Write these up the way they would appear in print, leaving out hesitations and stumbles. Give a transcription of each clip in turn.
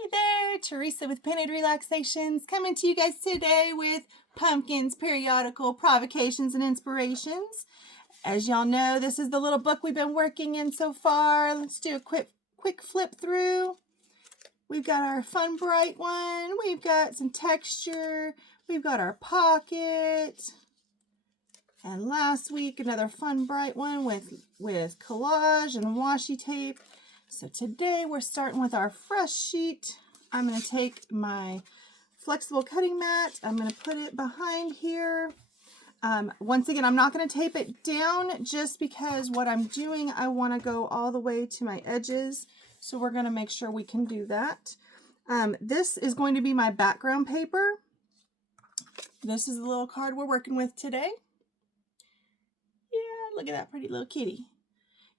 Hey there, Teresa with Painted Relaxations, coming to you guys today with Pumpkins, Periodical, Provocations, and Inspirations. As y'all know, this is the little book we've been working in so far. Let's do a quick flip through. We've got our fun bright one. We've got some texture. We've got our pocket. And last week, another fun bright one with collage and washi tape. So today we're starting with our fresh sheet. I'm going to take my flexible cutting mat. I'm going to put it behind here. Once again, I'm not going to tape it down just because what I'm doing, I want to go all the way to my edges. So we're going to make sure we can do that. This is going to be my background paper. This is the little card we're working with today. Yeah, look at that pretty little kitty.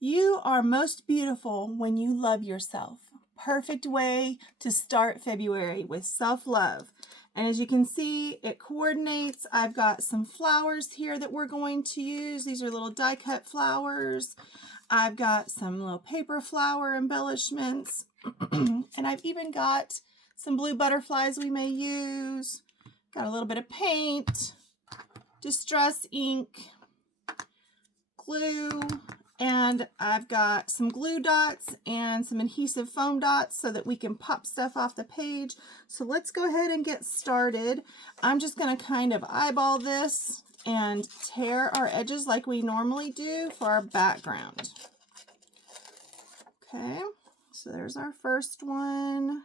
You are most beautiful when you love yourself. Perfect way to start February with self-love. And as you can see, it coordinates. I've got some flowers here that we're going to use. These are little die-cut flowers. I've got some little paper flower embellishments. And I've even got some blue butterflies we may use. Got a little bit of paint, distress ink, glue, and I've got some glue dots and some adhesive foam dots so that we can pop stuff off the page. So let's go ahead and get started. I'm just going to kind of eyeball this and tear our edges like we normally do for our background. Okay, so there's our first one.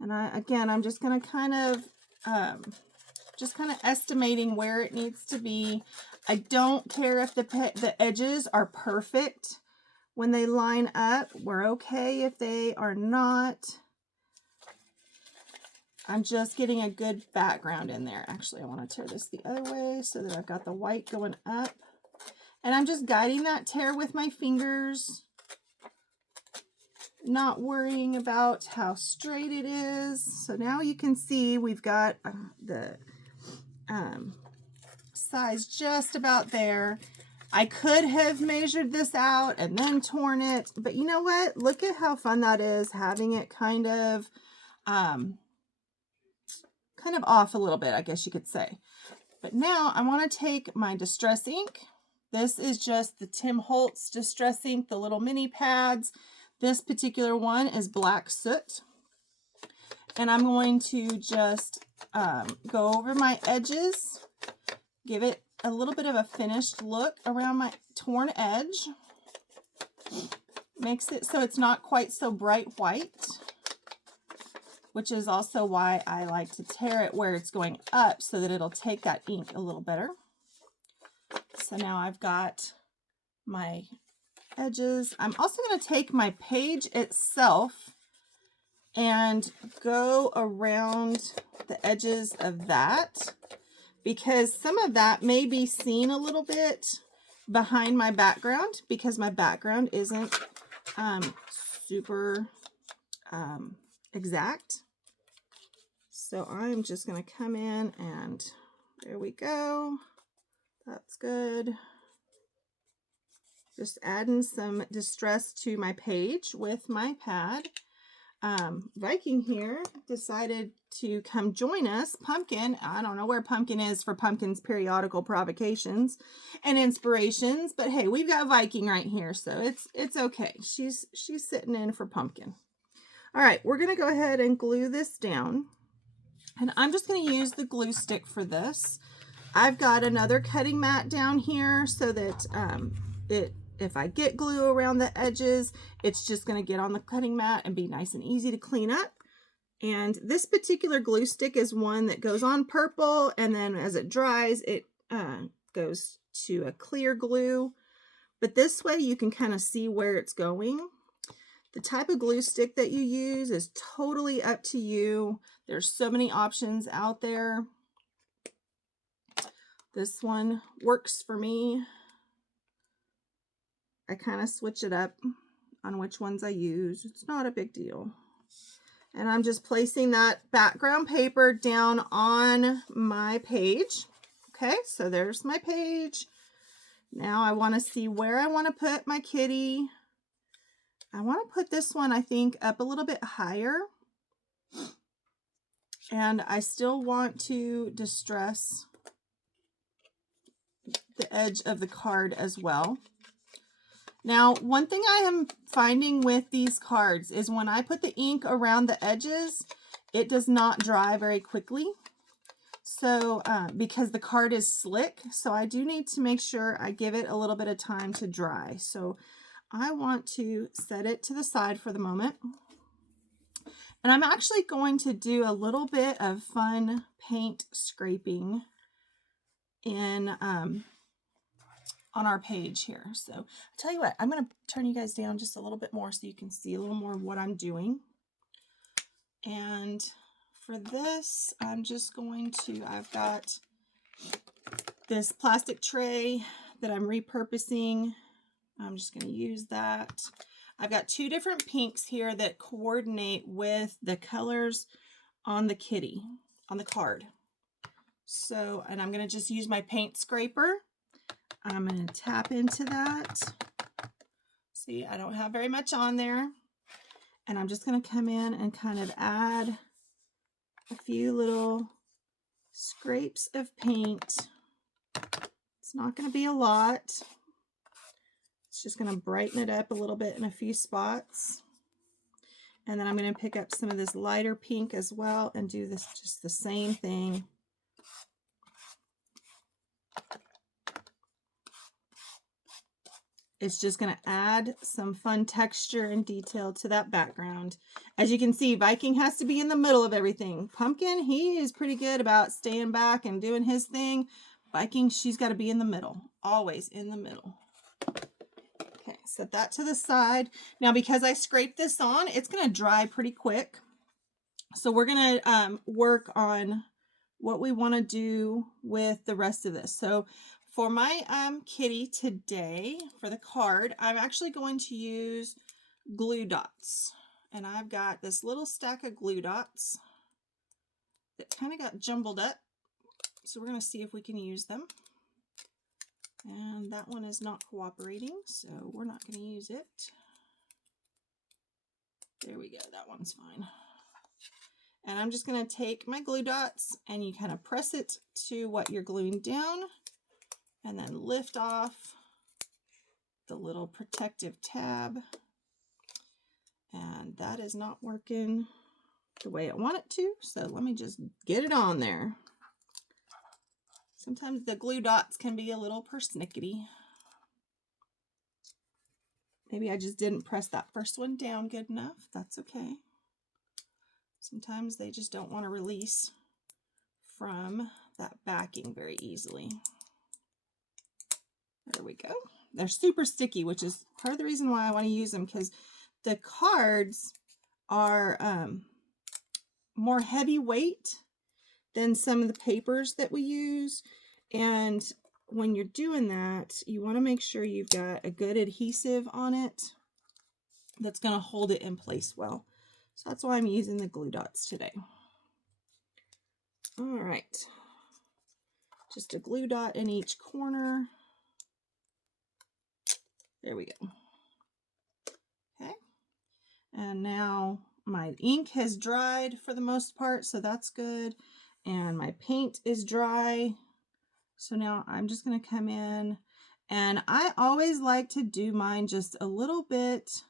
And I'm just going to kind of estimating where it needs to be. I don't care if the edges are perfect when they line up. We're okay if they are not. I'm just getting a good background in there. Actually, I want to tear this the other way so that I've got the white going up. And I'm just guiding that tear with my fingers, not worrying about how straight it is. So now you can see we've got the size just about there. I could have measured this out and then torn it, but you know what? Look at how fun that is, having it kind of off a little bit, I guess you could say. But now I want to take my distress ink. This is just the Tim Holtz distress ink, the little mini pads. This particular one is black soot. And I'm going to just go over my edges, give it a little bit of a finished look around my torn edge. Makes it so it's not quite so bright white, which is also why I like to tear it where it's going up so that it'll take that ink a little better. So now I've got my edges. I'm also going to take my page itself and go around the edges of that, because some of that may be seen a little bit behind my background because my background isn't super exact. So I'm just going to come in and there we go. That's good. Just adding some distress to my page with my pad. Viking here decided to come join us. Pumpkin, I don't know where Pumpkin is for Pumpkin's Periodical Provocations and Inspirations, but hey, we've got Viking right here, so it's okay. She's sitting in for Pumpkin. All right, we're going to go ahead and glue this down, and I'm just going to use the glue stick for this. I've got another cutting mat down here so that if I get glue around the edges, it's just going to get on the cutting mat and be nice and easy to clean up. And this particular glue stick is one that goes on purple, and then as it dries, it goes to a clear glue. But this way you can kind of see where it's going. The type of glue stick that you use is totally up to you. There's so many options out there. This one works for me. I kind of switch it up on which ones I use. It's not a big deal. And I'm just placing that background paper down on my page. Okay, so there's my page. Now I want to see where I want to put my kitty. I want to put this one, I think, up a little bit higher. And I still want to distress the edge of the card as well. Now, one thing I am finding with these cards is when I put the ink around the edges, it does not dry very quickly. So, because the card is slick, so I do need to make sure I give it a little bit of time to dry. So I want to set it to the side for the moment. And I'm actually going to do a little bit of fun paint scraping in on our page here. So I'll tell you what, I'm going to turn you guys down just a little bit more so you can see a little more of what I'm doing. And for this, I'm just going to, I've got this plastic tray that I'm repurposing. I'm just going to use that. I've got two different pinks here that coordinate with the colors on the kitty, on the card. So, and I'm going to just use my paint scraper. I'm going to tap into that. See, I don't have very much on there. And I'm just going to come in and kind of add a few little scrapes of paint. It's not going to be a lot. It's just going to brighten it up a little bit in a few spots. And then I'm going to pick up some of this lighter pink as well and do this just the same thing. It's just going to add some fun texture and detail to that background. As you can see, Viking has to be in the middle of everything. Pumpkin, he is pretty good about staying back and doing his thing. Viking, she's got to be in the middle, always in the middle. Okay, set that to the side. Now, because I scraped this on, it's going to dry pretty quick. So we're going to work on what we want to do with the rest of this. So for my kitty today, for the card, I'm actually going to use glue dots. And I've got this little stack of glue dots that kind of got jumbled up. So we're going to see if we can use them. And that one is not cooperating, so we're not going to use it. There we go, that one's fine. And I'm just going to take my glue dots and you kind of press it to what you're gluing down. And then lift off the little protective tab. And that is not working the way I want it to. So let me just get it on there. Sometimes the glue dots can be a little persnickety. Maybe I just didn't press that first one down good enough. That's okay. Sometimes they just don't want to release from that backing very easily. There we go. They're super sticky, which is part of the reason why I want to use them, because the cards are more heavyweight than some of the papers that we use. And when you're doing that, you want to make sure you've got a good adhesive on it that's going to hold it in place well. So that's why I'm using the glue dots today. All right. Just a glue dot in each corner. There we go. Okay. And now my ink has dried for the most part, so that's good. And my paint is dry. So now I'm just going to come in, and I always like to do mine just a little bit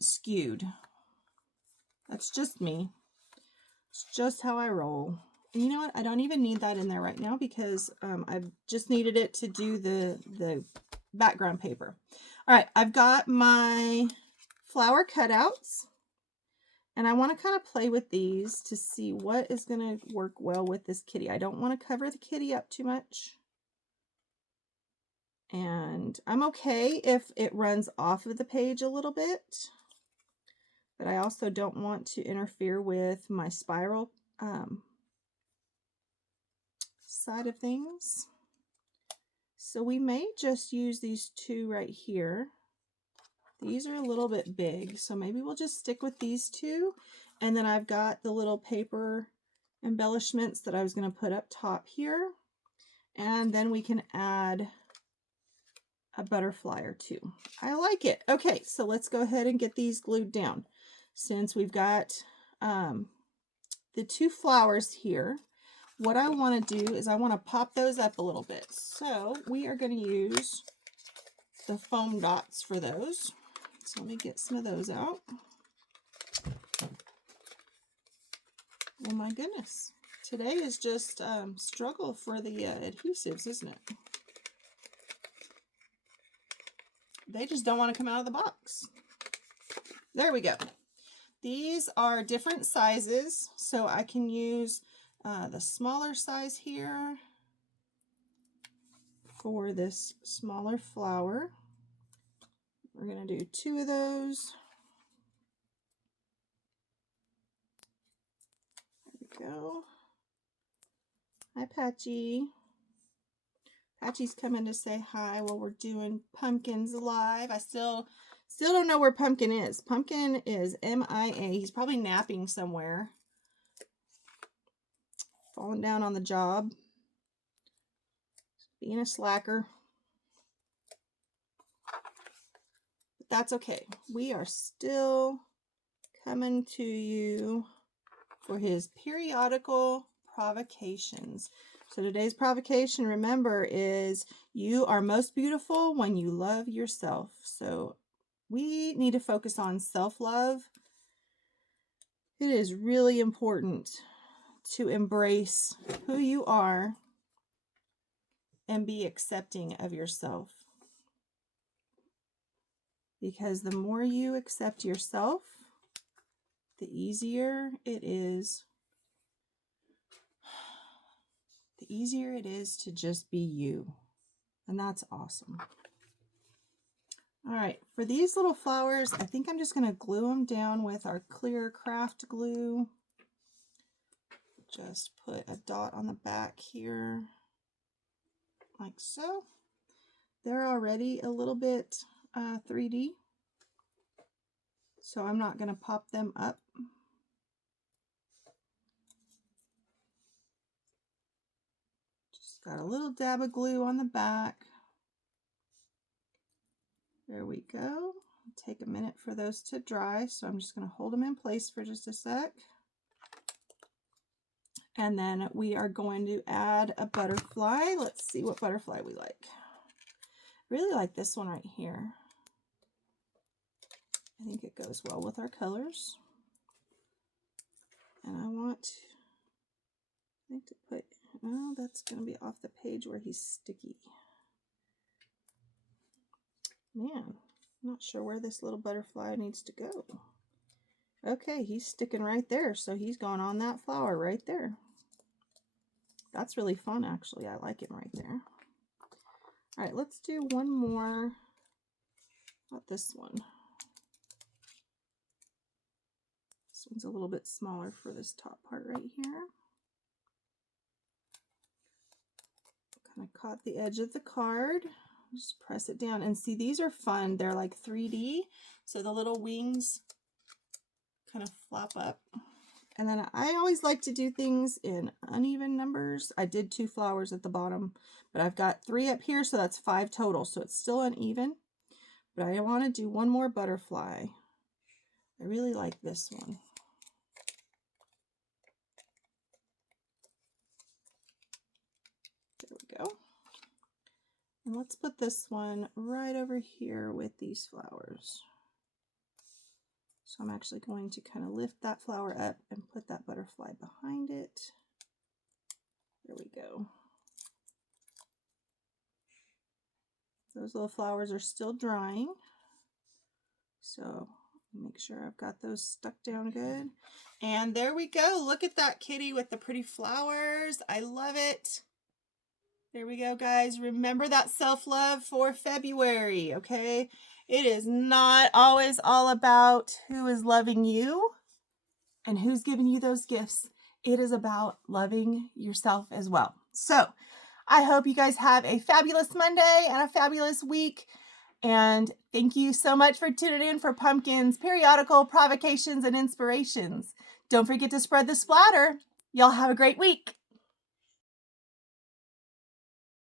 skewed. That's just me. It's just how I roll. And you know what? I don't even need that in there right now because I've just needed it to do the background paper. All right, I've got my flower cutouts, and I want to kind of play with these to see what is going to work well with this kitty. I don't want to cover the kitty up too much. And I'm okay if it runs off of the page a little bit, but I also don't want to interfere with my spiral side of things. So we may just use these two right here. These are a little bit big, so maybe we'll just stick with these two. And then I've got the little paper embellishments that I was going to put up top here. And then we can add a butterfly or two. I like it. Okay, so let's go ahead and get these glued down. Since we've got the two flowers here, what I want to do is I want to pop those up a little bit. So we are going to use the foam dots for those. So let me get some of those out. Oh my goodness. Today is just struggle for the adhesives, isn't it? They just don't want to come out of the box. There we go. These are different sizes, so I can use the smaller size here for this smaller flower. We're going to do 2 of those. There we go. Hi, Patchy. Patchy's coming to say hi while we're doing Pumpkins live. I still don't know where Pumpkin is. Pumpkin is MIA. He's probably napping somewhere. Falling down on the job. Being a slacker. But that's okay. We are still coming to you for his periodical provocations. So today's provocation, remember, is you are most beautiful when you love yourself. So we need to focus on self-love. It is really important to embrace who you are and be accepting of yourself. Because the more you accept yourself, the easier it is. The easier it is to just be you. And that's awesome. All right, for these little flowers, I think I'm just going to glue them down with our clear craft glue. Just put a dot on the back here, like so. They're already a little bit 3D, so I'm not going to pop them up. Just got a little dab of glue on the back. There we go. Take a minute for those to dry, so I'm just going to hold them in place for just a sec. And then we are going to add a butterfly. Let's see what butterfly we like. Really like this one right here. I think it goes well with our colors. And I think to put, oh, that's going to be off the page where he's sticky. Man, I'm not sure where this little butterfly needs to go. Okay, he's sticking right there, so he's going on that flower right there. That's really fun, actually. I like it right there. All right, let's do one more. Not this one. This one's a little bit smaller for this top part right here. Kind of caught the edge of the card. Just press it down. And see, these are fun. They're like 3D, so the little wings kind of flop up. And then I always like to do things in uneven numbers. I did 2 flowers at the bottom, but I've got 3 up here, so that's 5 total. So it's still uneven, but I want to do one more butterfly. I really like this one. There we go. And let's put this one right over here with these flowers. So I'm actually going to kind of lift that flower up and put that butterfly behind it. There we go. Those little flowers are still drying. So make sure I've got those stuck down good. And there we go. Look at that kitty with the pretty flowers. I love it. There we go, guys. Remember that self-love for February, okay? It is not always all about who is loving you and who's giving you those gifts. It is about loving yourself as well. So I hope you guys have a fabulous Monday and a fabulous week. And thank you so much for tuning in for Pumpkins, Periodical, Provocations, and Inspirations. Don't forget to spread the splatter. Y'all have a great week.